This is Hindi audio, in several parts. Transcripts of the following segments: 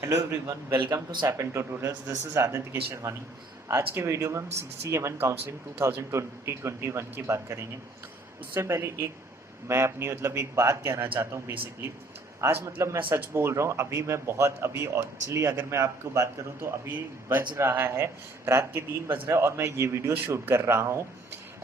Hello everyone, welcome to SAP and tutorials. This is Aditya Kesharwani. आज के वीडियो में हम CCMN काउंसलिंग 2021 की बात करेंगे। उससे पहले मैं अपनी एक बात कहना चाहता हूँ। बेसिकली आज मैं सच बोल रहा हूँ। अभी मैं बहुत अभी एक्चुअली अगर मैं आपको बात करूँ तो अभी बज रहा है, रात के 3 बज रहा है और मैं ये वीडियो शूट कर रहा हूँ।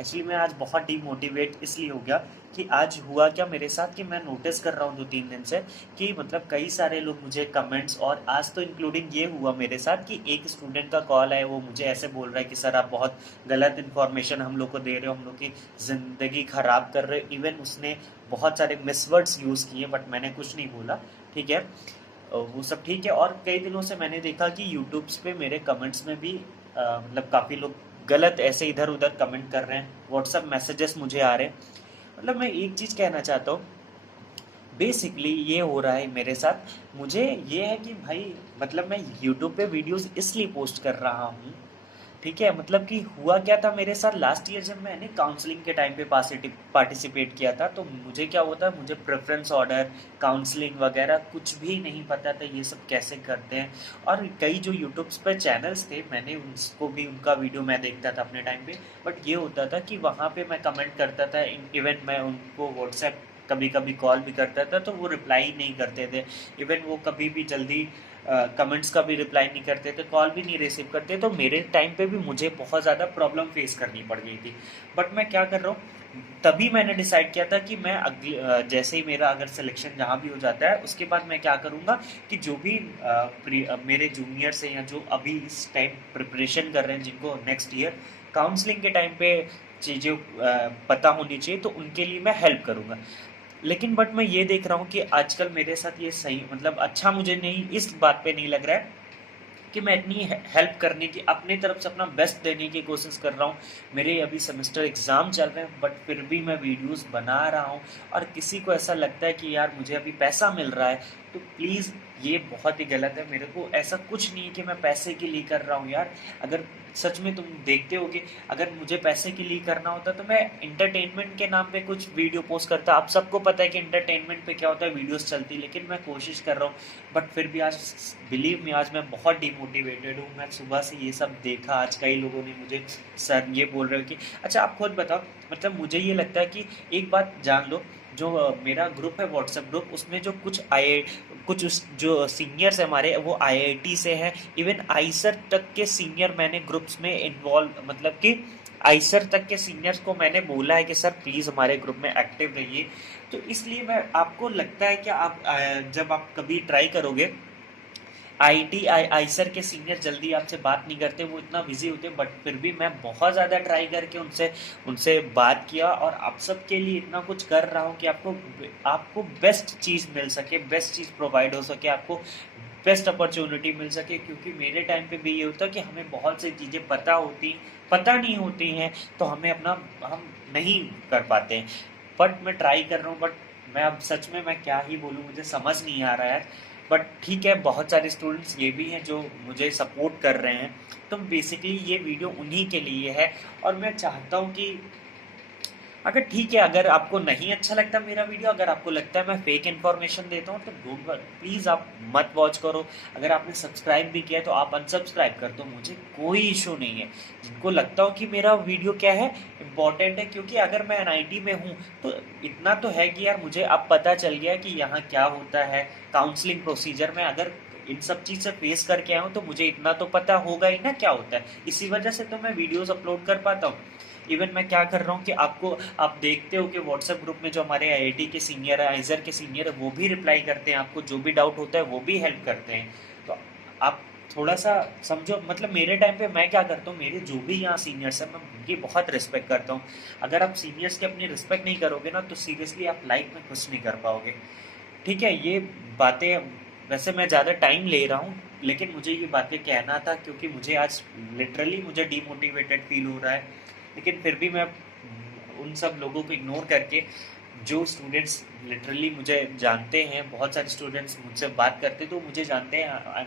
एक्चुअली मैं आज बहुत डीमोटिवेट इसलिए हो गया कि आज हुआ क्या मेरे साथ कि मैं नोटिस कर रहा हूँ 2-3 दिन से कि कई सारे लोग मुझे कमेंट्स, और आज तो इंक्लूडिंग ये हुआ मेरे साथ कि एक स्टूडेंट का कॉल है, वो मुझे ऐसे बोल रहा है कि सर आप बहुत गलत इन्फॉर्मेशन हम लोग को दे रहे हो, हम लोग की ज़िंदगी ख़राब कर रहे हो। इवन उसने बहुत सारे मिसवर्ड्स यूज़ किए बट मैंने कुछ नहीं बोला। ठीक है, वो सब ठीक है। और कई दिनों से मैंने देखा कि यूट्यूब्स पे मेरे कमेंट्स में भी काफ़ी लोग गलत ऐसे इधर उधर कमेंट कर रहे हैं, व्हाट्सअप मैसेजेस मुझे आ रहे हैं। मैं एक चीज़ कहना चाहता हूँ। बेसिकली ये हो रहा है मेरे साथ। मुझे ये है कि भाई मैं यूट्यूब पे वीडियोस इसलिए पोस्ट कर रहा हूँ। ठीक है, कि हुआ क्या था मेरे साथ लास्ट ईयर जब मैंने काउंसलिंग के टाइम पे पार्टिसिपेट किया था, तो मुझे क्या होता है, मुझे प्रेफरेंस ऑर्डर, काउंसलिंग वगैरह कुछ भी नहीं पता था ये सब कैसे करते हैं। और कई जो यूट्यूब्स पे चैनल्स थे, मैंने उनको भी उनका वीडियो मैं देखता था अपने टाइम पे। बट ये होता था कि वहाँ पे मैं कमेंट करता था, इवन मैं उनको व्हाट्सएप कभी कभी कॉल भी करता था तो वो रिप्लाई नहीं करते थे। इवन वो कभी भी जल्दी कमेंट्स का भी रिप्लाई नहीं करते थे, कॉल भी नहीं रिसीव करते। तो मेरे टाइम पे भी मुझे बहुत ज़्यादा प्रॉब्लम फेस करनी पड़ गई थी। बट मैं क्या कर रहा हूँ, तभी मैंने डिसाइड किया था कि मैं जैसे ही मेरा अगर सिलेक्शन जहाँ भी हो जाता है उसके बाद मैं क्या करूँगा कि जो भी मेरे जूनियर्स हैं या जो अभी इस टाइम प्रिपरेशन कर रहे हैं, जिनको नेक्स्ट ईयर काउंसलिंग के टाइम पे चीज़ें पता होनी चाहिए, तो उनके लिए मैं हेल्प करूँगा। लेकिन बट मैं ये देख रहा हूँ कि आजकल मेरे साथ ये सही अच्छा मुझे नहीं, इस बात पे नहीं लग रहा है कि मैं इतनी हेल्प करने की, अपनी तरफ से अपना बेस्ट देने की कोशिश कर रहा हूँ। मेरे अभी सेमेस्टर एग्ज़ाम चल रहे हैं बट फिर भी मैं वीडियोस बना रहा हूँ। और किसी को ऐसा लगता है कि यार मुझे अभी पैसा मिल रहा है, तो प्लीज़ ये बहुत ही गलत है। मेरे को ऐसा कुछ नहीं है कि मैं पैसे के लिए कर रहा हूँ यार। अगर सच में तुम देखते हो कि अगर मुझे पैसे के लिए करना होता तो मैं इंटरटेनमेंट के नाम पे कुछ वीडियो पोस्ट करता। आप सबको पता है कि इंटरटेनमेंट पे क्या होता है, वीडियोस चलती, लेकिन मैं कोशिश कर रहा हूँ। बट फिर भी आज बिलीव मी, आज मैं बहुत डिमोटिवेटेड हूँ। मैं सुबह से ये सब देखा, आज कई लोगों ने मुझे सर ये बोल रहे हो कि अच्छा आप खुद बताओ। मुझे ये लगता है कि एक बात जान लो, जो मेरा ग्रुप है व्हाट्सएप ग्रुप, उसमें जो जो सीनियर्स हैं हमारे, वो IIT से हैं। इवन आईसर तक के सीनियर मैंने ग्रुप्स में इन्वॉल्व, कि आईसर तक के सीनियर्स को मैंने बोला है कि सर प्लीज़ हमारे ग्रुप में एक्टिव रहिए। तो इसलिए मैं, आपको लगता है कि आप जब आप कभी ट्राई करोगे, आईसर के सीनियर जल्दी आपसे बात नहीं करते, वो इतना बिजी होते। बट फिर भी मैं बहुत ज़्यादा ट्राई करके उनसे उनसे बात किया और आप सबके लिए इतना कुछ कर रहा हूँ कि आपको आपको बेस्ट चीज़ मिल सके, बेस्ट चीज़ प्रोवाइड हो सके, आपको बेस्ट अपॉर्चुनिटी मिल सके। क्योंकि मेरे टाइम पे भी ये होता कि हमें बहुत सी चीज़ें पता नहीं होती हैं, तो हम नहीं कर पाते हैं। बट मैं ट्राई कर रहा हूँ। बट मैं अब सच में मैं क्या ही बोलूँ, मुझे समझ नहीं आ रहा है। बट ठीक है, बहुत सारे स्टूडेंट्स ये भी हैं जो मुझे सपोर्ट कर रहे हैं। तो बेसिकली ये वीडियो उन्हीं के लिए है। और मैं चाहता हूँ कि अगर ठीक है, अगर आपको नहीं अच्छा लगता मेरा वीडियो, अगर आपको लगता है मैं फेक इन्फॉर्मेशन देता हूँ, तो डोंट वरी, प्लीज़ आप मत वॉच करो। अगर आपने सब्सक्राइब भी किया है तो आप अनसब्सक्राइब कर दो, मुझे कोई इशू नहीं है। जिनको लगता हो कि मेरा वीडियो क्या है, इम्पॉर्टेंट है, क्योंकि अगर मैं NIT में हूँ तो इतना तो है कि यार मुझे अब पता चल गया कि यहाँ क्या होता है काउंसलिंग प्रोसीजर में। अगर इन सब चीज़ से फेस करके आया हूँ तो मुझे इतना तो पता होगा ही ना क्या होता है। इसी वजह से तो मैं वीडियोस अपलोड कर पाता हूँ। इवन मैं क्या कर रहा हूँ कि आप देखते हो कि व्हाट्सएप ग्रुप में जो हमारे IIT के सीनियर है, आइजर के सीनियर है, वो भी रिप्लाई करते हैं। आपको जो भी डाउट होता है वो भी हेल्प करते हैं। तो आप थोड़ा सा समझो। मेरे टाइम पे मैं क्या करता हूँ, मेरे जो भी यहाँ सीनियर्स हैं मैं उनकी बहुत रिस्पेक्ट करता हूँ। अगर आप सीनियर्स की अपनी रिस्पेक्ट नहीं करोगे ना, तो सीरियसली आप लाइफ में कुछ नहीं कर पाओगे। ठीक है, ये बातें, वैसे मैं ज़्यादा टाइम ले रहा हूँ, लेकिन मुझे ये बातें कहना था क्योंकि मुझे आज लिटरली मुझे डीमोटिवेटेड फील हो रहा है। लेकिन फिर भी मैं उन सब लोगों को इग्नोर करके, जो स्टूडेंट्स लिटरली मुझे जानते हैं, बहुत सारे स्टूडेंट्स मुझसे बात करते तो मुझे जानते हैं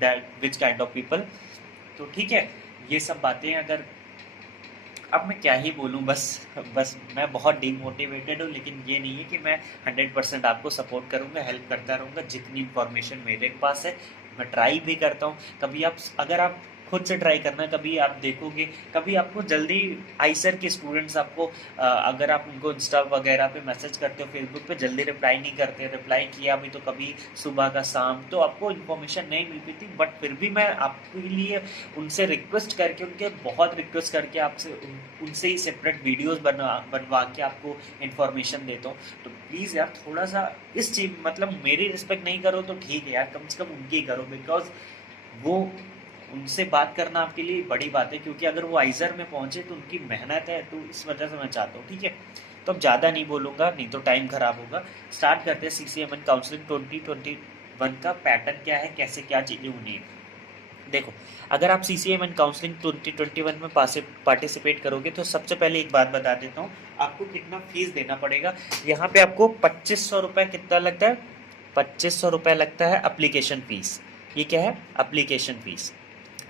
that which kind of people. तो ठीक है, ये सब बातें अगर, अब मैं क्या ही बोलूँ, बस बस मैं बहुत डीमोटिवेटेड हूँ। लेकिन ये नहीं है कि मैं 100% आपको सपोर्ट करूँगा, हेल्प करता रहूँगा। जितनी इन्फॉर्मेशन मेरे पास है मैं ट्राई भी करता हूँ। कभी आप अगर आप खुद से ट्राई करना, कभी आप देखोगे, कभी आपको जल्दी आईसर के स्टूडेंट्स आपको अगर आप उनको इंस्टा वगैरह पे मैसेज करते हो, फेसबुक पे जल्दी रिप्लाई नहीं करते, रिप्लाई किया भी तो कभी सुबह का शाम, तो आपको इन्फॉर्मेशन नहीं मिल पाती। बट फिर भी मैं आपके लिए उनसे रिक्वेस्ट करके, उनके बहुत रिक्वेस्ट करके आपसे उनसे ही सेपरेट वीडियोस बनवा के आपको इन्फॉर्मेशन देता हूँ। तो प्लीज़ यार थोड़ा सा इस चीज़, मतलब मेरी रिस्पेक्ट नहीं करो तो ठीक है यार, कम से कम उनकी करो, बिकॉज वो उनसे बात करना आपके लिए बड़ी बात है, क्योंकि अगर वो आइजर में पहुंचे तो उनकी मेहनत है, तो इस वजह से मैं चाहता हूँ। ठीक है, तो अब ज़्यादा नहीं बोलूँगा, नहीं तो टाइम खराब होगा। स्टार्ट करते हैं CCMN काउंसलिंग 2021 का पैटर्न क्या है, कैसे क्या चीज़ें होनी है। देखो, अगर आप CCMN काउंसलिंग 2021 में पार्टिसिपेट करोगे तो सबसे पहले एक बात बता देता हूँ, आपको कितना फीस देना पड़ेगा। यहाँ पे आपको 2500 रुपये कितना लगता है, 2500 रुपये लगता है अप्लीकेशन फ़ीस। ये क्या है, अप्लीकेशन फ़ीस।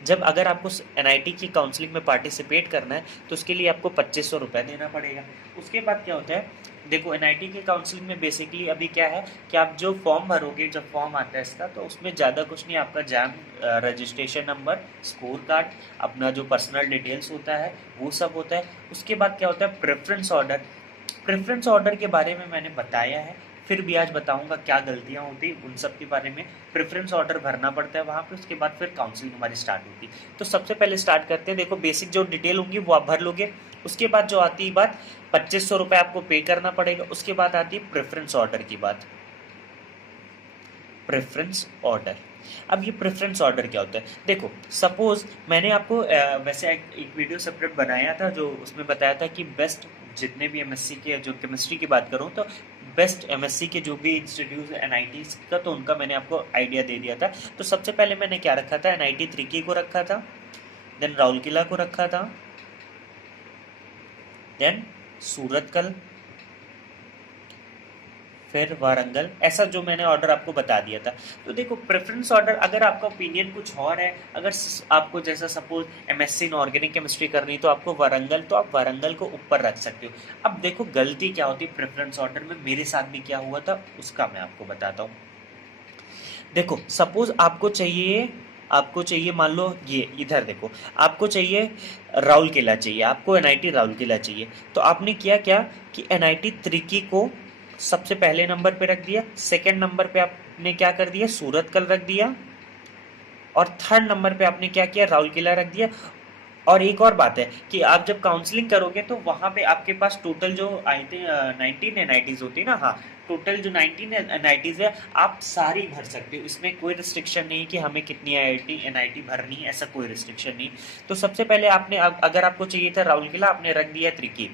जब अगर आपको NIT की काउंसलिंग में पार्टिसिपेट करना है तो उसके लिए आपको 2500 रुपये देना पड़ेगा। उसके बाद क्या होता है, देखो NIT की काउंसलिंग में बेसिकली अभी क्या है कि आप जो फॉर्म भरोगे, जब फॉर्म आता है इसका, तो उसमें ज़्यादा कुछ नहीं, आपका jam registration number, score card, अपना जो पर्सनल डिटेल्स होता है वो सब होता है। उसके बाद क्या होता है, प्रेफरेंस ऑर्डर। प्रेफरेंस ऑर्डर के बारे में मैंने बताया है, फिर भी आज बताऊंगा क्या गलतियां होती उन सब के बारे में। प्रेफरेंस ऑर्डर भरना पड़ता है वहाँ पे, उसके बाद फिर काउंसलिंग हमारी स्टार्ट होती है। तो सबसे पहले स्टार्ट करते हैं। देखो, बेसिक जो डिटेल होंगी वो आप भर लोगे। उसके बाद जो आती है बात, 2500 रुपये आपको पे करना पड़ेगा। उसके बाद आती है प्रेफरेंस ऑर्डर की बात। प्रेफरेंस ऑर्डर, अब ये प्रेफरेंस ऑर्डर क्या होता है, देखो सपोज मैंने आपको वैसे एक वीडियो सेपरेट बनाया था जो उसमें बताया था कि बेस्ट जितने भी MSc के, जो केमिस्ट्री की बात करूँ तो बेस्ट MSc के जो भी इंस्टीट्यूट NIT का, तो उनका मैंने आपको आइडिया दे दिया था। तो सबसे पहले मैंने क्या रखा था, NIT त्रिकी को रखा था, देन राउरकेला को रखा था, देन सूरतकल, फिर वारंगल, ऐसा जो मैंने ऑर्डर आपको बता दिया था। तो देखो, प्रेफरेंस ऑर्डर, अगर आपका ओपिनियन कुछ और है, अगर आपको जैसा suppose MSc in organic chemistry करनी तो आपको वारंगल, तो आप वारंगल को ऊपर रख सकते हो। अब देखो गलती क्या होती है प्रेफरेंस ऑर्डर में, मेरे साथ भी क्या हुआ था उसका मैं आपको बताता हूँ। देखो सपोज आपको चाहिए मान लो ये इधर देखो, आपको चाहिए राउरकेला चाहिए, आपको NIT राउरकेला चाहिए। तो आपने किया क्या कि NIT त्रिकी को सबसे पहले नंबर पे रख दिया, सेकंड नंबर पे आपने क्या कर दिया, सूरतकल रख दिया, और थर्ड नंबर पे आपने क्या किया, राउरकेला रख दिया। और एक और बात है कि आप जब काउंसलिंग करोगे तो वहाँ पे आपके पास टोटल जो आई थे 19 NITs होती है ना, हाँ, टोटल जो 19 NITs है आप सारी भर सकते हो। इसमें कोई रिस्ट्रिक्शन नहीं कि हमें कितनी NIT भरनी है, ऐसा कोई रिस्ट्रिक्शन नहीं। तो सबसे पहले आपने, अगर आपको चाहिए था राउरकेला, आपने रख दिया त्रिकी।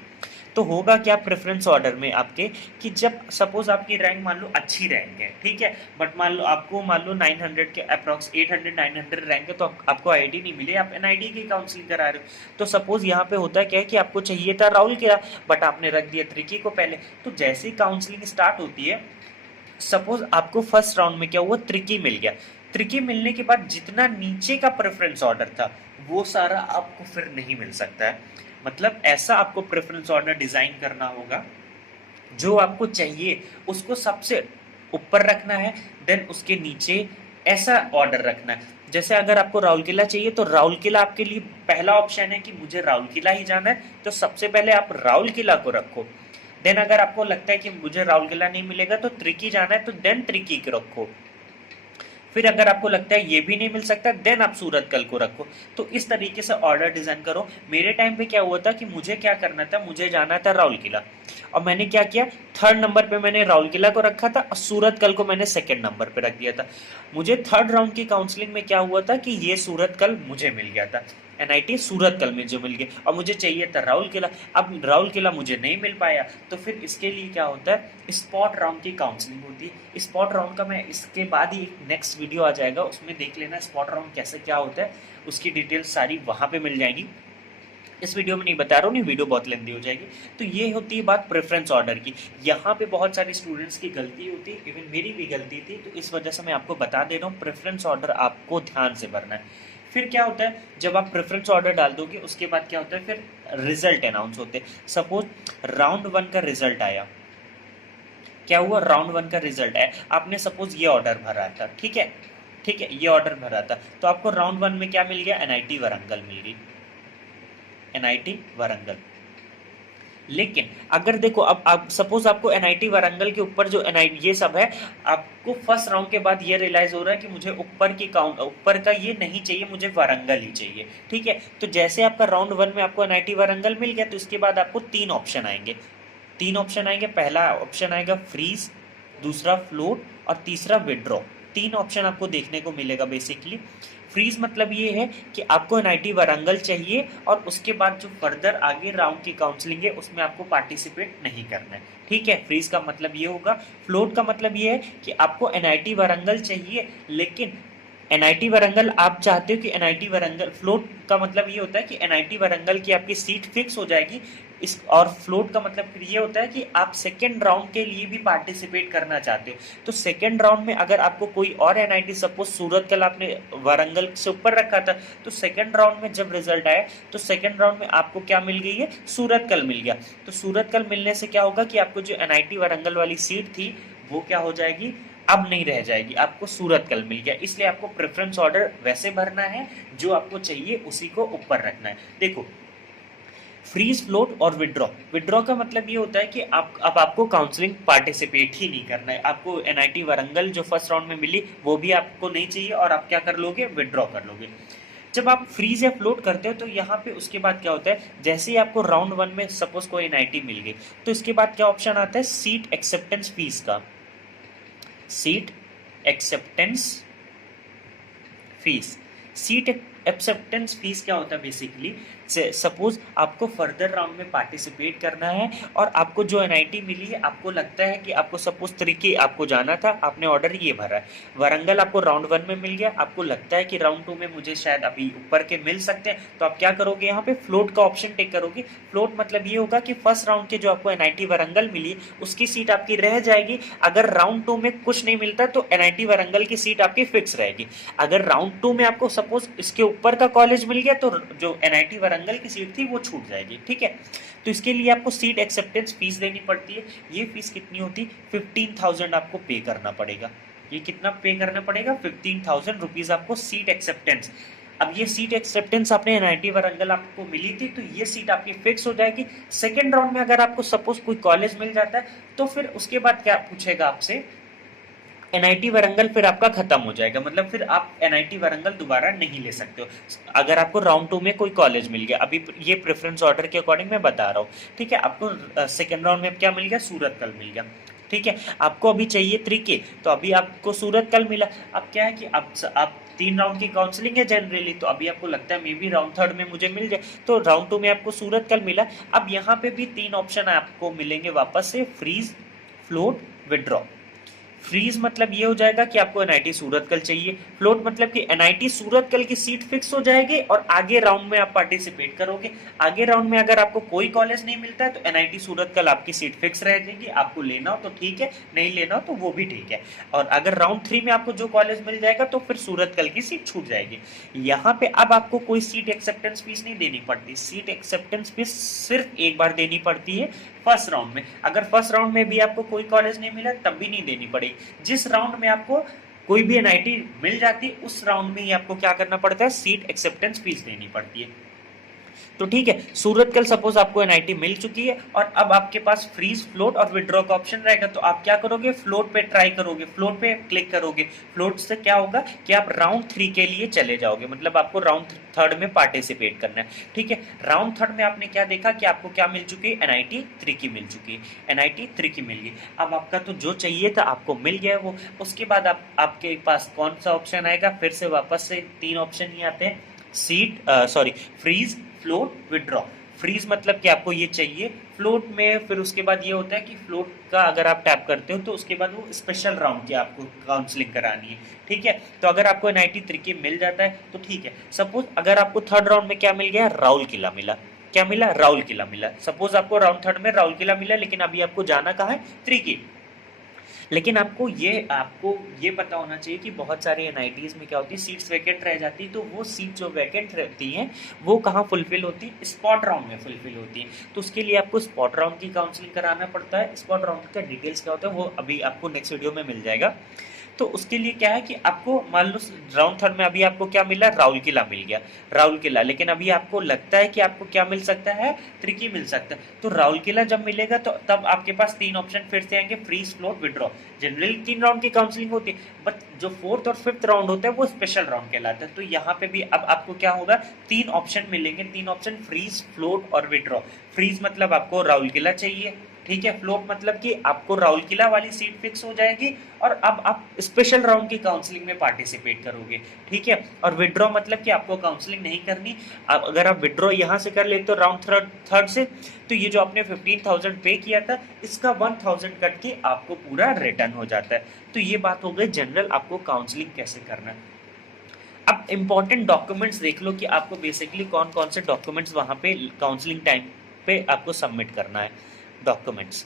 तो होगा क्या प्रेफरेंस ऑर्डर में आपके, कि जब सपोज आपकी रैंक मान लो अच्छी रैंक है, ठीक है, बट मान लो 900 के अप्रॉक्स 800 900 रैंक है, तो आपको IIT नहीं मिले, आप NIT की काउंसलिंग करा रहे हो। तो सपोज यहाँ पे होता है क्या है कि आपको चाहिए था राउरकेला, बट आपने रख दिया त्रिकी को पहले। तो जैसे ही काउंसलिंग स्टार्ट होती है, सपोज आपको फर्स्ट राउंड में क्या हुआ, त्रिकी मिल गया। त्रिकी मिलने के बाद जितना नीचे का प्रेफरेंस ऑर्डर था वो सारा आपको फिर नहीं मिल सकता है। मतलब ऐसा आपको प्रेफरेंस ऑर्डर डिजाइन करना होगा, जो आपको चाहिए उसको सबसे ऊपर रखना है, देन उसके नीचे ऐसा ऑर्डर रखना है। जैसे अगर आपको राउरकेला चाहिए तो राउरकेला आपके लिए पहला ऑप्शन है कि मुझे राउरकेला ही जाना है, तो सबसे पहले आप राउरकेला को रखो। देन अगर आपको लगता है कि मुझे राउरकेला नहीं मिलेगा तो त्रिकी जाना है, तो देन त्रिकी को रखो। फिर अगर आपको लगता है ये भी नहीं मिल सकता, देन आप सूरतकल को रखो। तो इस तरीके से ऑर्डर डिजाइन करो। मेरे टाइम पे क्या हुआ था कि मुझे क्या करना था, मुझे जाना था राउरकेला, और मैंने क्या किया, थर्ड नंबर पे मैंने राउरकेला को रखा था और सूरतकल को मैंने सेकंड नंबर पे रख दिया था। मुझे थर्ड राउंड की काउंसलिंग में क्या हुआ था कि ये सूरतकल मुझे मिल गया था, NIT सूरतकल में जो मिल गया, और मुझे चाहिए था राउरकेला। अब राउरकेला मुझे नहीं मिल पाया, तो फिर इसके लिए क्या होता है, स्पॉट राउंड की काउंसलिंग होती है। स्पॉट राउंड का मैं इसके बाद ही एक नेक्स्ट वीडियो आ जाएगा, उसमें देख लेना स्पॉट राउंड कैसे क्या होता है, उसकी डिटेल्स सारी वहाँ पे मिल जाएगी। इस वीडियो में नहीं बता रहा हूँ, नहीं वीडियो बहुत लेंदी हो जाएगी। तो ये होती है बात प्रेफरेंस ऑर्डर की। यहाँ पे बहुत सारे स्टूडेंट्स की गलती होती है, इवन मेरी भी गलती थी, तो इस वजह से मैं आपको बता दे रहा हूँ, प्रेफरेंस ऑर्डर आपको ध्यान से भरना है। फिर क्या होता है, जब आप प्रेफरेंस ऑर्डर डाल दोगे उसके बाद क्या होता है, फिर रिजल्ट अनाउंस होते हैं। सपोज राउंड 1 का रिजल्ट आया, क्या हुआ, राउंड 1 का रिजल्ट आया, आपने सपोज ये ऑर्डर भरा था, ठीक है, ठीक है, ये ऑर्डर भरा था। तो आपको राउंड 1 में क्या मिल गया, एनआईटी वारंगल मिल गई, एनआईटी वारंगल। लेकिन अगर देखो, अब आप सपोज आपको एनआईटी वारंगल के ऊपर जो एनआईटी ये सब है, आपको फर्स्ट राउंड के बाद ये रियलाइज हो रहा है कि मुझे ऊपर की काउंट, ऊपर का ये नहीं चाहिए, मुझे वारंगल ही चाहिए। ठीक है, तो जैसे आपका राउंड 1 में आपको एनआईटी वारंगल मिल गया, तो इसके बाद आपको 3 ऑप्शन आएंगे, 3 ऑप्शन आएंगे। पहला ऑप्शन आएगा फ्रीज, दूसरा फ्लोट और तीसरा विड्रॉ। 3 ऑप्शन आपको देखने को मिलेगा बेसिकली। फ्रीज मतलब ये है कि आपको एनआईटी वारंगल चाहिए और उसके बाद जो फर्दर आगे राउंड की काउंसलिंग है उसमें आपको पार्टिसिपेट नहीं करना है। ठीक है, फ्रीज का मतलब ये होगा। फ्लोट का मतलब ये है कि आपको एनआईटी वारंगल चाहिए, लेकिन एनआईटी वारंगल आप चाहते हो कि एनआईटी वारंगल, फ्लोट का मतलब ये होता है कि एनआईटी वारंगल की आपकी सीट फिक्स हो जाएगी इस, और फ्लोट का मतलब फिर ये होता है कि आप सेकेंड राउंड के लिए भी पार्टिसिपेट करना चाहते हो। तो सेकेंड राउंड में अगर आपको कोई और एनआईटी, सपोज सूरत कल आपने वारंगल से ऊपर रखा था, तो सेकेंड राउंड में जब रिजल्ट आया तो सेकेंड राउंड में आपको क्या मिल गई है, सूरत कल मिल गया। तो सूरत कल मिलने से क्या होगा कि आपको जो एनआईटी वारंगल वाली सीट थी वो क्या हो जाएगी, अब नहीं रह जाएगी, आपको सूरत कल मिल गया। इसलिए आपको प्रेफरेंस ऑर्डर वैसे भरना है, जो आपको चाहिए उसी को ऊपर रखना है। देखो, फ्रीज, फ्लोट और विड्रॉ। विड्रॉ का मतलब ये होता है कि अब आपको काउंसलिंग पार्टिसिपेट ही नहीं करना है, आपको एनआईटी वारंगल जो फर्स्ट राउंड में मिली वो भी आपको नहीं चाहिए और आप क्या कर लोगे, विड्रॉ कर लोगे। जब आप फ्रीज या फ्लोट करते हो तो यहाँ पे उसके बाद क्या होता है, जैसे ही आपको राउंड 1 में सपोज कोई एनआईटी मिल गई, तो इसके बाद क्या ऑप्शन आता है, सीट एक्सेप्टेंस फीस का, seat acceptance fees. Seat acceptance fees क्या होता है बेसिकली, सपोज आपको फर्दर राउंड में पार्टिसिपेट करना है और आपको जो एनआईटी मिली है, आपको लगता है कि आपको सपोज तरीके आपको जाना था, आपने ऑर्डर ये भरा है, वारंगल आपको राउंड 1 में मिल गया, आपको लगता है कि राउंड 2 में मुझे शायद अभी ऊपर के मिल सकते हैं, तो आप क्या करोगे, यहाँ पे फ्लोट का ऑप्शन टेक करोगे। फ्लोट मतलब ये होगा कि फर्स्ट राउंड के जो आपको एनआईटी वारंगल मिली उसकी सीट आपकी रह जाएगी, अगर राउंड 2 में कुछ नहीं मिलता तो एनआईटी वारंगल की सीट आपकी फिक्स रहेगी। अगर राउंड 2 में आपको सपोज इसके ऊपर का कॉलेज मिल गया तो जो एनआईटी वारंगल की सीट थी वो छूट जाएगी। ठीक है, तो इसके लिए आपको सीट एक्सेप्टेंस फीस देनी पड़ती है। ये फीस कितनी होती है, 15,000 आपको पे करना पड़ेगा। ये कितना पे करना पड़ेगा, 15,000 रुपीज आपको सीट एक्सेप्टेंस। अब ये सीट एक्सेप्टेंस आपने एनआईटी वारंगल आपको मिली थी तो ये सीट आपकी फिक्स हो जाएगी। सेकेंड राउंड में अगर आपको सपोज कोई कॉलेज मिल जाता है तो फिर उसके बाद क्या पूछेगा आपसे, एनआईटी वारंगल फिर आपका खत्म हो जाएगा, मतलब फिर आप एनआईटी वारंगल दोबारा नहीं ले सकते हो अगर आपको राउंड 2 में कोई कॉलेज मिल गया। अभी ये प्रेफरेंस ऑर्डर के अकॉर्डिंग मैं बता रहा हूँ। ठीक है, आपको सेकेंड राउंड में क्या मिल गया, सूरत कल मिल गया। ठीक है, आपको अभी चाहिए तरीके, तो अभी आपको सूरत कल मिला। अब क्या है कि आप 3 राउंड की काउंसलिंग है जनरली, तो अभी आपको लगता है मे बी राउंड 3 में मुझे मिल जाए, तो राउंड 2 में आपको सूरत कल मिला। अब यहाँ पे भी 3 ऑप्शन आपको मिलेंगे वापस से, फ्रीज, फ्लोट, विड्रॉ। फ्रीज मतलब ये हो जाएगा कि आपको एनआईटी सूरतकल चाहिए, फ्लोट मतलब कि एनआईटी सूरतकल की सीट फिक्स हो जाएगी और आगे राउंड में आप पार्टिसिपेट करोगे। आगे राउंड में अगर आपको कोई कॉलेज नहीं मिलता है तो एनआईटी सूरतकल आपकी सीट फिक्स रह जाएगी, आपको लेना हो तो ठीक है, नहीं लेना हो तो वो भी ठीक है। और अगर राउंड 3 में आपको जो कॉलेज मिल जाएगा तो फिर सूरतकल की सीट छूट जाएगी। यहाँ पे अब आपको कोई सीट एक्सेप्टेंस फीस नहीं देनी पड़ती, सीट एक्सेप्टेंस फीस सिर्फ एक बार देनी पड़ती है फर्स्ट राउंड में। अगर फर्स्ट राउंड में भी आपको कोई कॉलेज नहीं मिला तब भी नहीं देनी पड़ेगी। जिस राउंड में आपको कोई भी एनआईटी मिल जाती उस राउंड में ही आपको क्या करना पड़ता है, सीट एक्सेप्टेंस फीस देनी पड़ती है। तो ठीक है, सूरतकल सपोज आपको एनआईटी मिल चुकी है और अब आपके पास फ्रीज, फ्लोट और विड्रॉ का ऑप्शन रहेगा, तो आप क्या करोगे, फ्लोट पे ट्राई करोगे, फ्लोट पे क्लिक करोगे। फ्लोट से क्या होगा कि आप राउंड 3 के लिए चले जाओगे, मतलब आपको राउंड 3 में पार्टिसिपेट करना है। ठीक है, राउंड 3 में आपने क्या देखा कि आपको क्या मिल चुकी है, एनआईटी 3 की मिल चुकी है, एनआईटी 3 की मिल गई। अब आपका तो जो चाहिए था आपको मिल गया है वो। उसके बाद आपके पास कौन सा ऑप्शन आएगा, फिर से वापस से 3 ऑप्शन ही आते हैं, फ्रीज, फ्लोट, विड्रॉ। फ्रीज मतलब कि आपको ये चाहिए, फ्लोट में फिर उसके बाद ये होता है कि फ्लोट का अगर आप टैप करते हो तो उसके बाद वो स्पेशल राउंड की आपको काउंसलिंग करानी है। ठीक है, तो अगर आपको एनआईटी 3 की मिल जाता है तो ठीक है। सपोज अगर आपको थर्ड राउंड में क्या मिल गया, राउल किला मिला, क्या मिला, राउल किला मिला। सपोज आपको राउंड 3 में राउल किला मिला, लेकिन अभी आपको जाना कहाँ है, 3 की। लेकिन आपको ये पता होना चाहिए कि बहुत सारे एनआईटीज में क्या होती है, सीट्स वैकेंट रह जाती है, तो वो सीट जो वैकेंट रहती हैं वो कहाँ फुलफिल होती है, स्पॉट राउंड में फुलफिल होती है। तो उसके लिए आपको स्पॉट राउंड की काउंसलिंग कराना पड़ता है। स्पॉट राउंड का डिटेल्स क्या होता है वो अभी आपको नेक्स्ट वीडियो में मिल जाएगा। तो उसके लिए क्या है कि आपको मान लो राउंड थर्ड में अभी आपको क्या मिला, राउल किला मिल गया, राउल किला, लेकिन अभी आपको लगता है कि आपको क्या मिल सकता है, त्रिकी मिल सकता है। तो राउल किला जब मिलेगा तो तब आपके पास 3 ऑप्शन फिर से आएंगे, freeze, float, withdraw. Generally 3 round की काउंसलिंग होती है, बट जो 4th और 5th राउंड होता है वो स्पेशल राउंड कहलाता है। तो यहाँ पे भी अब आपको क्या होगा, 3 ऑप्शन मिलेंगे, 3 ऑप्शन फ्रीज, फ्लोट और विड्रॉ। फ्रीज मतलब आपको राउल किला चाहिए, ठीक है। फ्लोट मतलब कि आपको राउल किला वाली सीट फिक्स हो जाएगी और अब आप स्पेशल राउंड की काउंसलिंग में पार्टिसिपेट करोगे, ठीक है। और विड्रॉ मतलब कि आपको काउंसलिंग नहीं करनी। अब अगर आप विड्रॉ यहाँ से कर लेते हो राउंड थर्ड से, तो ये जो आपने 15,000 पे किया था इसका 1,000 कट के आपको पूरा रिटर्न हो जाता है। तो ये बात हो गई जनरल आपको काउंसलिंग कैसे करना है। अब इंपॉर्टेंट डॉक्यूमेंट्स देख लो कि आपको बेसिकली कौन कौन से डॉक्यूमेंट्स वहाँ पे काउंसलिंग टाइम पे आपको सबमिट करना है। डॉक्यूमेंट्स,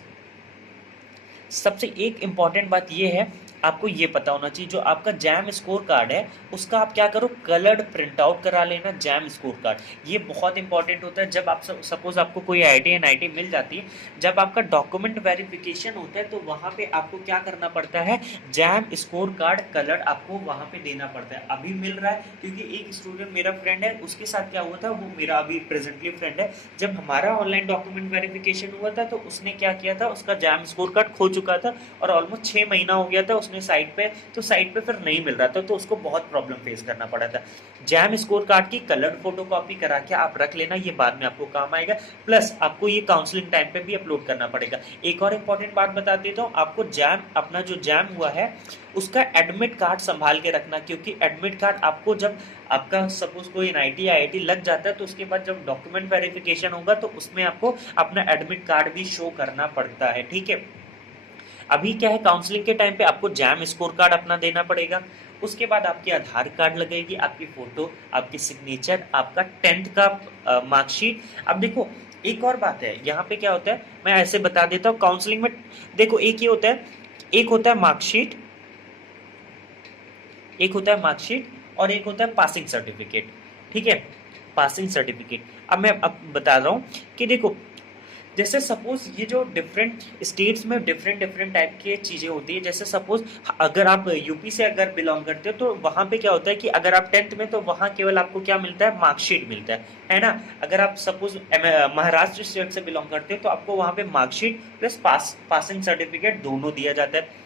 सबसे एक इम्पॉर्टेंट बात ये है, आपको ये पता होना चाहिए जो आपका जैम स्कोर कार्ड है उसका आप क्या करो, कलर्ड प्रिंट आउट करा लेना जैम स्कोर कार्ड। ये बहुत इंपॉर्टेंट होता है जब आप सपोज आपको कोई आईआईटी एनआईटी मिल जाती है, जब आपका डॉक्यूमेंट वेरिफिकेशन होता है तो वहाँ पे आपको क्या करना पड़ता है, जैम स्कोर कार्ड कलर्ड आपको वहाँ पे देना पड़ता है। अभी मिल रहा है क्योंकि एक स्टूडेंट मेरा फ्रेंड है, उसके साथ क्या हुआ था, वो मेरा अभी प्रेजेंटली फ्रेंड है, जब हमारा ऑनलाइन डॉक्यूमेंट वेरिफिकेशन हुआ था तो उसने क्या किया था, उसका जैम स्कोर कार्ड खो चुका था और ऑलमोस्ट 6 महीना हो गया था उसने साइट पे, तो साइट पे फिर नहीं मिल रहा था, तो उसको बहुत प्रॉब्लम फेस करना पड़ा था। जैम स्कोर कार्ड की कलर्ड फोटोकॉपी करा के आप रख लेना, ये बाद में आपको काम आएगा। प्लस आपको ये काउंसलिंग टाइम पे भी अपलोड करना पड़ेगा। एक और इंपॉर्टेंट बात बता देता हूँ आपको, जैम अपना जो जैम हुआ है उसका एडमिट कार्ड संभाल के रखना, क्योंकि एडमिट कार्ड आपको जब आपका सपोज कोई एनआईटी आईआईटी लग जाता है तो उसके बाद जब डॉक्यूमेंट वेरिफिकेशन होगा तो उसमें आपको अपना एडमिट कार्ड भी शो करना पड़ता है, ठीक है। अभी क्या है, काउंसलिंग के टाइम पे आपको जैम स्कोर कार्ड अपना देना पड़ेगा, उसके बाद आपकी आधार कार्ड लगेगी, आपकी फोटो, आपकी सिग्नेचर, आपका 10th का मार्कशीट। अब देखो एक और बात है, यहाँ पे क्या होता है मैं ऐसे बता देता हूँ काउंसलिंग में, देखो एक ही होता है, एक होता है मार्कशीट, एक होता है मार्कशीट और एक होता है पासिंग सर्टिफिकेट, ठीक है, पासिंग सर्टिफिकेट। अब मैं अब बता रहा हूँ कि देखो जैसे सपोज ये जो डिफरेंट स्टेट्स में डिफरेंट डिफरेंट टाइप की चीज़ें होती है, जैसे सपोज अगर आप यूपी से अगर बिलोंग करते हो तो वहाँ पे क्या होता है कि अगर आप 10th में तो वहाँ केवल आपको क्या मिलता है, मार्कशीट मिलता है ना। अगर आप सपोज महाराष्ट्र स्टेट से बिलोंग करते हो तो आपको वहाँ पे मार्कशीट प्लस पासिंग सर्टिफिकेट दोनों दिया जाता है।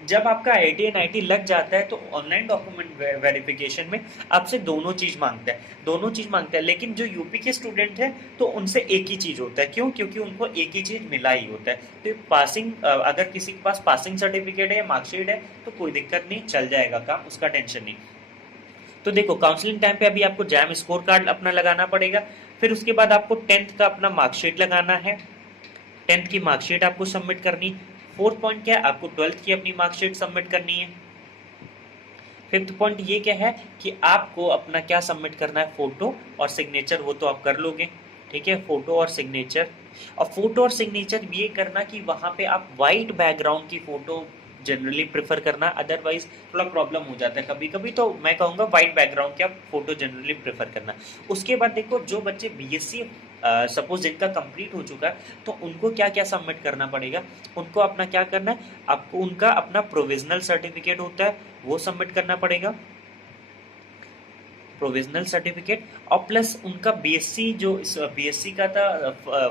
जब आपका आईआईटी एनआईटी लग जाता है तो ऑनलाइन डॉक्यूमेंट वेरिफिकेशन में आपसे दोनों चीज मांगता है, दोनों चीज मांगता है, लेकिन जो यूपी के स्टूडेंट हैं तो उनसे एक ही चीज होता है, क्यों, क्योंकि उनको एक ही चीज मिला ही होता है। तो पासिंग, अगर किसी के पास पासिंग सर्टिफिकेट है या मार्कशीट है तो कोई दिक्कत नहीं, चल जाएगा काम, उसका टेंशन नहीं। तो देखो काउंसलिंग टाइम पे अभी आपको जैम स्कोर कार्ड अपना लगाना पड़ेगा, फिर उसके बाद आपको 10th का अपना मार्कशीट लगाना है, 10th की मार्कशीट आपको सबमिट करनी। 4th पॉइंट क्या है, आपको 12th की अपनी मार्कशीट सबमिट करनी है। 5th पॉइंट ये क्या है कि आपको अपना क्या सबमिट करना है, फोटो और सिग्नेचर, वो तो आप कर लोगे, ठीक है, फोटो और सिग्नेचर। और फोटो और सिग्नेचर ये करना कि वहाँ पे आप वाइट बैकग्राउंड की फोटो जनरली प्रेफर करना, अदरवाइज थोड़ा प्रॉब्लम हो जाता है कभी कभी, तो मैं कहूँगा वाइट बैकग्राउंड की आप फोटो जनरली प्रेफर करना। उसके बाद देखो जो बच्चे बीएससी सपोज जिनका कंप्लीट हो चुका है तो उनको क्या क्या सबमिट करना पड़ेगा, उनको अपना क्या करना है, आपको उनका अपना प्रोविजनल सर्टिफिकेट होता है वो सबमिट करना पड़ेगा, प्रोविजनल सर्टिफिकेट, और प्लस उनका बीएससी जो बीएससी का था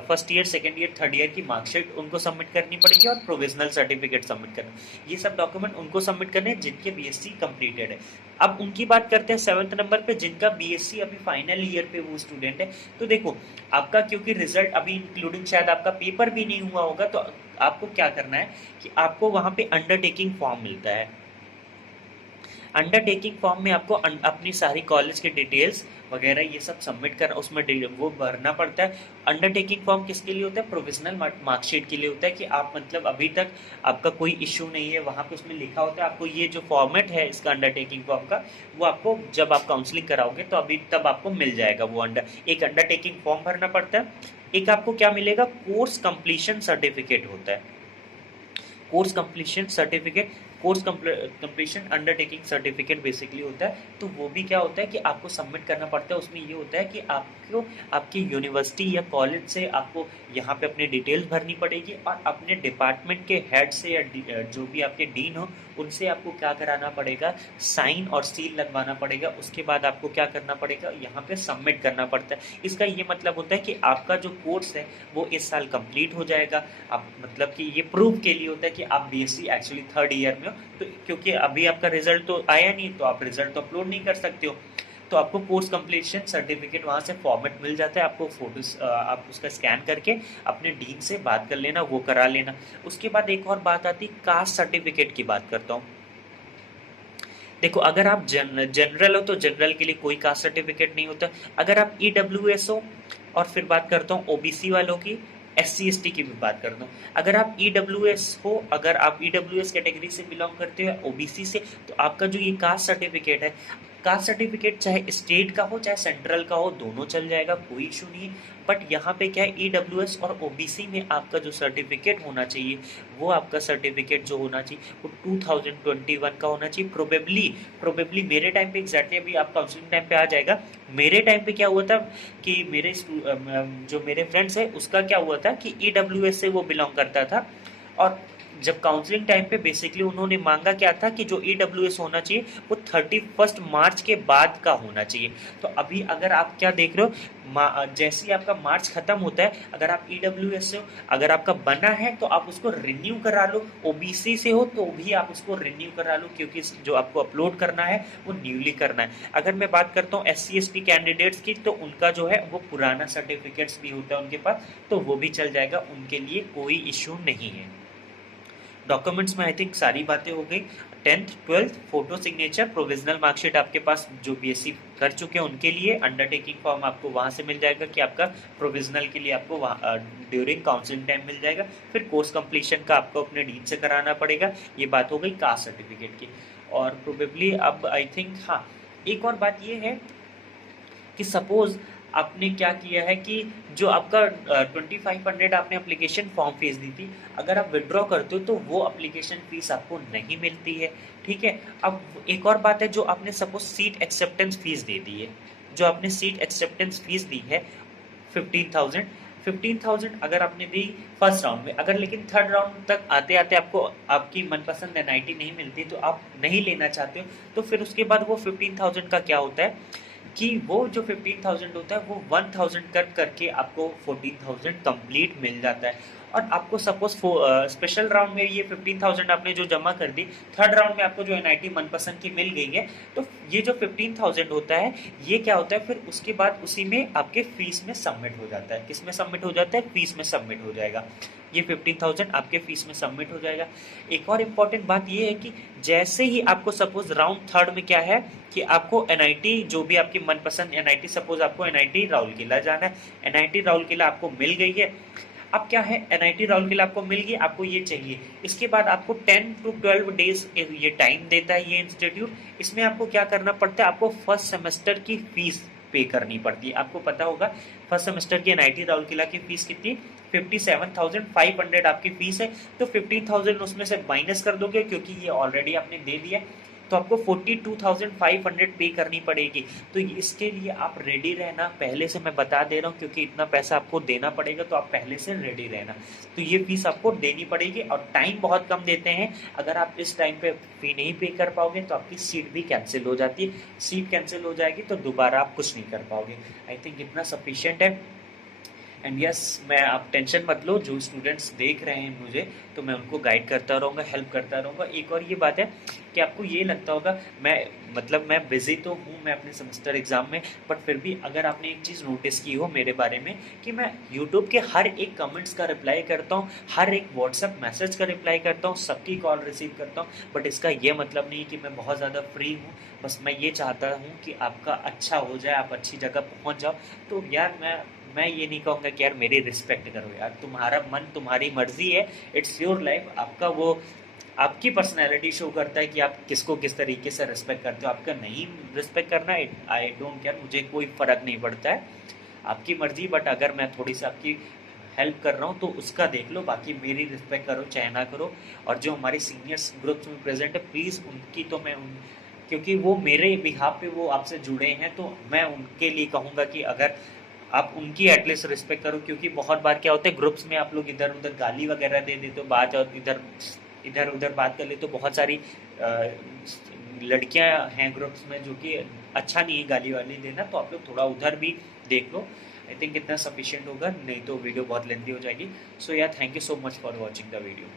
first year second year third year की मार्कशीट उनको सबमिट करनी पड़ेगी और प्रोविजनल सर्टिफिकेट सबमिट करना, ये सब डॉक्यूमेंट उनको सबमिट करने हैं जिनके बीएससी कंप्लीटेड है। अब उनकी बात करते हैं 7th नंबर पे, जिनका बीएससी अभी फाइनल ईयर पे वो स्टूडेंट है। तो देखो आपका क्योंकि रिजल्ट अभी इंक्लूडिंग शायद आपका पेपर भी नहीं हुआ होगा, तो आपको क्या करना है कि आपको वहाँ पे अंडरटेकिंग फॉर्म मिलता है, अंडरटेकिंग फॉर्म में आपको अपनी सारी कॉलेज के डिटेल्स वगैरह ये सब सबमिट करना, उसमें वो भरना पड़ता है। अंडरटेकिंग फॉर्म किसके लिए होता है, प्रोविजनल मार्कशीट के लिए होता है, कि आप मतलब अभी तक आपका कोई इश्यू नहीं है, वहाँ पे उसमें लिखा होता है आपको ये जो फॉर्मेट है इसका अंडरटेकिंग फॉर्म का, वो आपको जब आप काउंसलिंग कराओगे तो अभी तब आपको मिल जाएगा वो एक अंडरटेकिंग फॉर्म भरना पड़ता है। एक आपको क्या मिलेगा, कोर्स कंप्लीशन सर्टिफिकेट होता है, course completion certificate. Course completion undertaking certificate basically होता है। तो वो भी क्या होता है कि आपको सबमिट करना पड़ता है। उसमें ये होता है कि आपको आपकी यूनिवर्सिटी या कॉलेज से आपको यहाँ पे अपनी डिटेल्स भरनी पड़ेगी और अपने डिपार्टमेंट के हेड से या जो भी आपके डीन हो उनसे आपको क्या कराना पड़ेगा, साइन और सील लगवाना पड़ेगा। उसके बाद आपको क्या करना पड़ेगा, यहाँ पे सबमिट करना पड़ता है। इसका ये मतलब होता है कि आपका जो कोर्स है वो इस साल कंप्लीट हो जाएगा। आप मतलब कि ये प्रूव के लिए होता है कि आप बीएससी एक्चुअली थर्ड ईयर में हो। तो क्योंकि अभी आपका रिजल्ट तो आया नहीं, तो आप रिजल्ट तो अपलोड नहीं कर सकते हो, तो आपको कोर्स कंप्लीशन सर्टिफिकेट वहाँ से फॉर्मेट मिल जाता है। आपको फोटोज आप उसका स्कैन करके अपने डीन से बात कर लेना, वो करा लेना। उसके बाद एक और बात आती है, कास्ट सर्टिफिकेट की बात करता हूँ। देखो, अगर आप जनरल हो तो जनरल के लिए कोई कास्ट सर्टिफिकेट नहीं होता। अगर आप ईडब्ल्यूएस हो, और फिर बात करता हूँ ओबीसी वालों की, SC ST की भी बात करता हूँ। अगर आप ईडब्ल्यूएस हो, अगर आप ईडब्ल्यूएस कैटेगरी से बिलोंग करते हो, ओबीसी से, तो आपका जो ये कास्ट सर्टिफिकेट है, कास्ट सर्टिफिकेट चाहे स्टेट का हो चाहे सेंट्रल का हो, दोनों चल जाएगा, कोई इशू नहीं है। बट यहाँ पे क्या है, ईडब्ल्यूएस और ओबीसी में आपका जो सर्टिफिकेट होना चाहिए, वो आपका सर्टिफिकेट जो होना चाहिए वो 2021 का होना चाहिए। प्रोबेबली मेरे टाइम पे एग्जैक्टली, अभी आप काउंसलिंग टाइम पे आ जाएगा। मेरे टाइम पे क्या हुआ था कि जो मेरे फ्रेंड्स है उसका क्या हुआ था कि ईडब्ल्यूएस से वो बिलोंग करता था, और जब काउंसलिंग टाइम पे बेसिकली उन्होंने मांगा क्या था कि जो ईडब्ल्यूएस होना चाहिए वो 31 मार्च के बाद का होना चाहिए। तो अभी अगर आप क्या देख रहे हो, जैसे ही आपका मार्च खत्म होता है, अगर आप ईडब्ल्यूएस से हो, अगर आपका बना है तो आप उसको रिन्यू करा लो। ओबीसी से हो तो भी आप उसको रिन्यू करा लो, क्योंकि जो आपको अपलोड करना है वो न्यूली करना है। अगर मैं बात करता हूँ SC ST कैंडिडेट्स की, तो उनका जो है वो पुराना सर्टिफिकेट्स भी होता है उनके पास, तो वो भी चल जाएगा, उनके लिए कोई इशू नहीं है। डॉक्यूमेंट्स में आई थिंक सारी बातें हो गई। 10th 12th photo signature, provisional marksheet आपके पास जो बीएससी कर चुके हैं उनके लिए, अंडरटेकिंग फॉर्म आपको वहाँ से मिल जाएगा कि आपका प्रोविजनल के लिए आपको वहाँ ड्यूरिंग काउंसलिंग टाइम मिल जाएगा। फिर कोर्स कंप्लीशन का आपको अपने डीन से कराना पड़ेगा। ये बात हो गई कास्ट सर्टिफिकेट की। और प्रोबेबली अब आई थिंक, हाँ, एक और बात ये है कि सपोज आपने क्या किया है कि जो आपका 2500 आपने एप्लीकेशन फॉर्म फीस दी थी, अगर आप विड्रॉ करते हो तो वो एप्लीकेशन फीस आपको नहीं मिलती है। ठीक है। अब एक और बात है, जो आपने सपोज सीट एक्सेप्टेंस फीस दे दी है, जो आपने सीट एक्सेप्टेंस फीस दी है 15,000 अगर आपने दी फर्स्ट राउंड में, अगर लेकिन थर्ड राउंड तक आते आते आपको आपकी मनपसंद एनआईटी नहीं मिलती, तो आप नहीं लेना चाहते हो, तो फिर उसके बाद वो 15,000 का क्या होता है कि वो जो 15,000 होता है वो 1,000 कट करके आपको 14,000 कंप्लीट मिल जाता है। और आपको सपोज स्पेशल राउंड में ये 15,000 आपने जो जमा कर दी, थर्ड राउंड में आपको जो एनआईटी मनपसंद की मिल गई है, तो ये जो 15,000 होता है, ये क्या होता है फिर उसके बाद उसी में आपके फीस में सबमिट हो जाता है। किस में सबमिट हो जाता है? फीस में सबमिट हो जाएगा। ये 15,000 आपके फीस में सबमिट हो जाएगा। एक और इम्पॉर्टेंट बात ये है कि जैसे ही आपको सपोज राउंड थर्ड में क्या है कि आपको एनआईटी, जो भी आपकी मनपसंद एनआईटी, सपोज आपको एनआईटी राउरकेला जाना है, एनआईटी राउरकेला आपको मिल गई है। अब क्या है, एनआईटी राउरकेला आपको मिल गई, आपको ये चाहिए, इसके बाद आपको 10 to 12 डेज ये टाइम देता है ये इंस्टीट्यूट। इसमें आपको क्या करना पड़ता है, आपको फर्स्ट सेमेस्टर की फीस पे करनी पड़ती है। आपको पता होगा फर्स्ट सेमेस्टर की एनआईटी राउरकेला की फीस कितनी, 57,500 आपकी फीस है। तो 15,000 उसमें से माइनस कर दोगे, क्योंकि ये ऑलरेडी आपने दे दिया, तो आपको 42,500 पे करनी पड़ेगी। तो इसके लिए आप रेडी रहना, पहले से मैं बता दे रहा हूँ, क्योंकि इतना पैसा आपको देना पड़ेगा, तो आप पहले से रेडी रहना। तो ये फीस आपको देनी पड़ेगी, और टाइम बहुत कम देते हैं। अगर आप इस टाइम पे फी नहीं पे कर पाओगे तो आपकी सीट भी कैंसिल हो जाती है। सीट कैंसिल हो जाएगी तो दोबारा आप कुछ नहीं कर पाओगे। आई थिंक इतना सफिशिएंट है। एंड यस, मैं, आप टेंशन मत लो, जो स्टूडेंट्स देख रहे हैं मुझे, तो मैं उनको गाइड करता रहूँगा, हेल्प करता रहूँगा। एक और ये बात है कि आपको ये लगता होगा, मैं बिज़ी तो हूँ, मैं अपने सेमेस्टर एग्ज़ाम में, बट फिर भी अगर आपने एक चीज़ नोटिस की हो मेरे बारे में, कि मैं यूट्यूब के हर एक कमेंट्स का रिप्लाई करता हूँ, हर एक व्हाट्सएप मैसेज का रिप्लाई करता हूँ, सबकी कॉल रिसीव करता हूँ, बट इसका ये मतलब नहीं कि मैं बहुत ज़्यादा फ्री हूँ। बस मैं ये चाहता हूँ कि आपका अच्छा हो जाए, आप अच्छी जगह पहुँच जाओ। तो यार मैं ये नहीं कहूँगा कि यार मेरी रिस्पेक्ट करो, यार तुम्हारा मन, तुम्हारी मर्जी है, इट्स योर लाइफ। आपका वो, आपकी पर्सनैलिटी शो करता है कि आप किसको किस तरीके से रिस्पेक्ट करते हो। आपका नहीं रिस्पेक्ट करना, आई डोंट केयर, मुझे कोई फ़र्क नहीं पड़ता है, आपकी मर्जी। बट अगर मैं थोड़ी सी आपकी हेल्प कर रहा हूँ तो उसका देख लो, बाकी मेरी रिस्पेक्ट करो चाहे ना करो। और जो हमारे सीनियर्स ग्रुप्स में प्रेजेंट है, प्लीज़ उनकी तो मैं उन क्योंकि वो मेरे बिहाफ पे वो आपसे जुड़े हैं, तो मैं उनके लिए कहूँगा कि अगर आप उनकी एटलीस्ट रिस्पेक्ट करो, क्योंकि बहुत बार क्या होता है ग्रुप्स में आप लोग इधर उधर गाली वगैरह दे देते हो, बात और इधर इधर उधर बात कर लेते हो। बहुत सारी लड़कियां हैं ग्रुप्स में जो कि अच्छा नहीं है गाली वाली देना, तो आप लोग थोड़ा उधर भी देख लो। आई थिंक इतना सफिशिएंट होगा, नहीं तो वीडियो बहुत लेंथी हो जाएगी। सो या thank you so much for watching the video.